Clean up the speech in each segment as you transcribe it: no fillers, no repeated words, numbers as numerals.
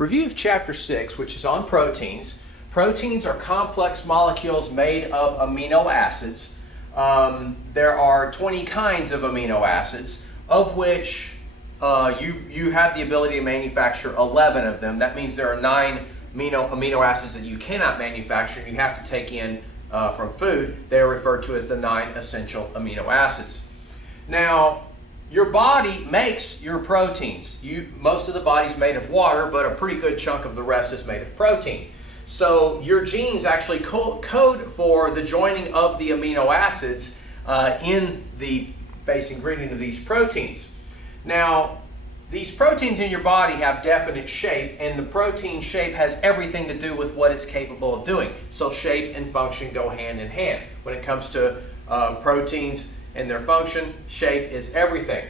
Review of Chapter 6, which is on proteins. Proteins are complex molecules made of amino acids. There are 20 kinds of amino acids, of which you have the ability to manufacture 11 of them. That means there are 9 amino acids that you cannot manufacture. You have to take in from food. They are referred to as the 9 essential amino acids. Now, your body makes your proteins. Most of the body's made of water, but a pretty good chunk of the rest is made of protein. So your genes actually code for the joining of the amino acids in the base ingredient of these proteins. Now, these proteins in your body have definite shape, and the protein shape has everything to do with what it's capable of doing. So shape and function go hand in hand. When it comes to proteins and their function, shape is everything.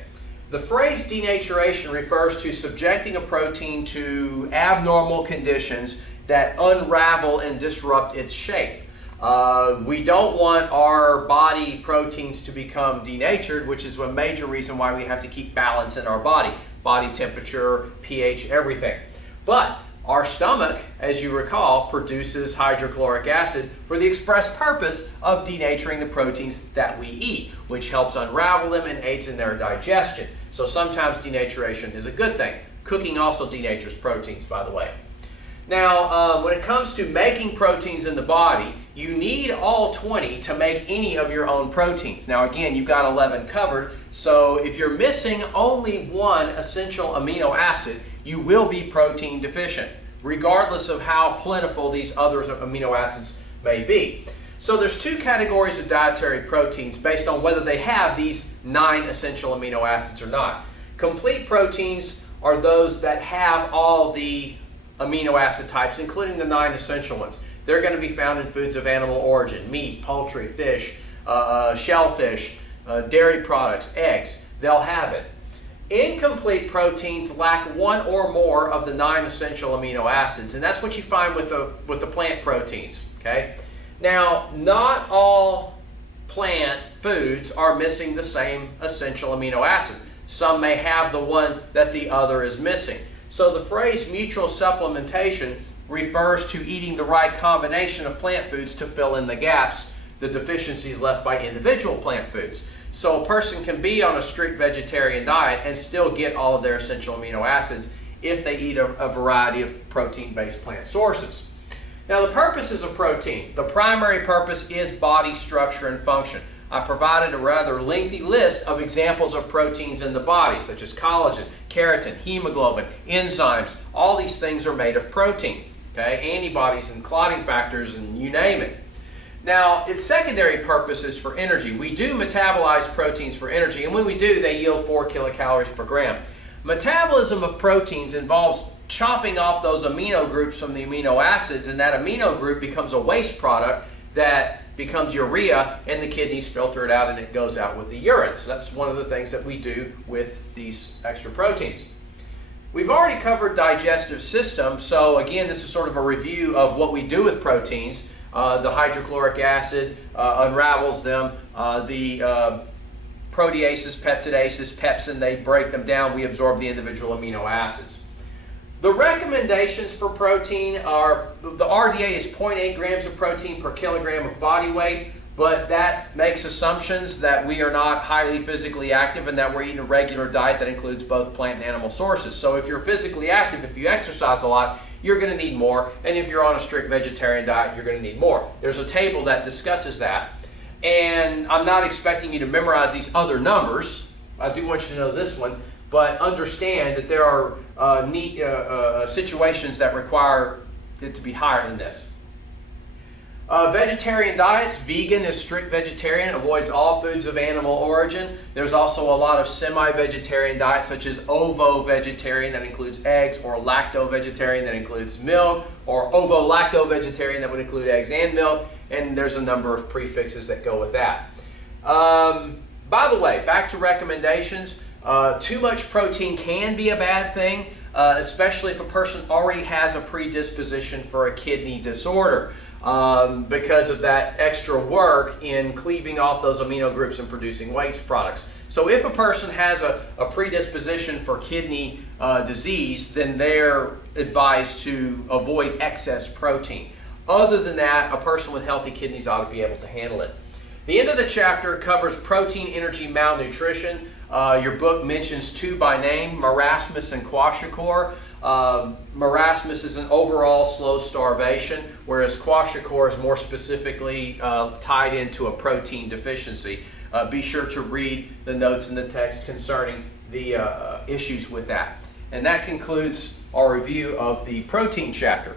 The phrase denaturation refers to subjecting a protein to abnormal conditions that unravel and disrupt its shape. We don't want our body proteins to become denatured, which is a major reason why we have to keep balance in our body. Body temperature, pH, everything. But our stomach, as you recall, produces hydrochloric acid for the express purpose of denaturing the proteins that we eat, which helps unravel them and aids in their digestion. So sometimes denaturation is a good thing. Cooking also denatures proteins, by the way. Now, when it comes to making proteins in the body, you need all 20 to make any of your own proteins. Now, again, you've got 11 covered, so if you're missing only one essential amino acid, you will be protein deficient, regardless of how plentiful these other amino acids may be. So there's 2 categories of dietary proteins based on whether they have these 9 essential amino acids or not. Complete proteins are those that have all the amino acid types, including the 9 essential ones. They're going to be found in foods of animal origin: meat, poultry, fish, shellfish, dairy products, eggs. They'll have it. Incomplete proteins lack one or more of the 9 essential amino acids, and that's what you find with the plant proteins. Okay. Now, not all plant foods are missing the same essential amino acid. Some may have the one that the other is missing. So the phrase mutual supplementation refers to eating the right combination of plant foods to fill in the gaps, the deficiencies left by individual plant foods. So a person can be on a strict vegetarian diet and still get all of their essential amino acids if they eat a variety of protein-based plant sources. Now, the purposes of protein. The primary purpose is body structure and function. I provided a rather lengthy list of examples of proteins in the body, such as collagen, keratin, hemoglobin, enzymes. All these things are made of protein. Okay? Antibodies and clotting factors, and you name it. Now, its secondary purpose is for energy. We do metabolize proteins for energy, and when we do, they yield 4 kilocalories per gram. Metabolism of proteins involves chopping off those amino groups from the amino acids, and that amino group becomes a waste product that becomes urea, and the kidneys filter it out and it goes out with the urine. So that's one of the things that we do with these extra proteins. We've already covered digestive system, so again, this is sort of a review of what we do with proteins. The hydrochloric acid unravels them. The proteases, peptidases, pepsin, they break them down. We absorb the individual amino acids. The recommendations for protein are, the RDA is 0.8 grams of protein per kilogram of body weight, but that makes assumptions that we are not highly physically active and that we're eating a regular diet that includes both plant and animal sources. So if you're physically active, if you exercise a lot, you're going to need more, and if you're on a strict vegetarian diet, you're going to need more. There's a table that discusses that, and I'm not expecting you to memorize these other numbers. I do want you to know this one, but understand that there are situations that require it to be higher than this. Vegetarian diets. Vegan is strict vegetarian, avoids all foods of animal origin. There's also a lot of semi-vegetarian diets, such as ovo-vegetarian, that includes eggs, or lacto-vegetarian, that includes milk, or ovo-lacto-vegetarian, that would include eggs and milk, and there's a number of prefixes that go with that. By the way, back to recommendations. Too much protein can be a bad thing, especially if a person already has a predisposition for a kidney disorder. because of that extra work in cleaving off those amino groups and producing waste products. So if a person has a predisposition for kidney disease, then they're advised to avoid excess protein. Other than that, a person with healthy kidneys ought to be able to handle it. The end of the chapter covers protein, energy, malnutrition. Your book mentions two by name, marasmus and kwashiorkor. Marasmus is an overall slow starvation, whereas kwashiorkor is more specifically tied into a protein deficiency. Be sure to read the notes in the text concerning the issues with that. And that concludes our review of the protein chapter.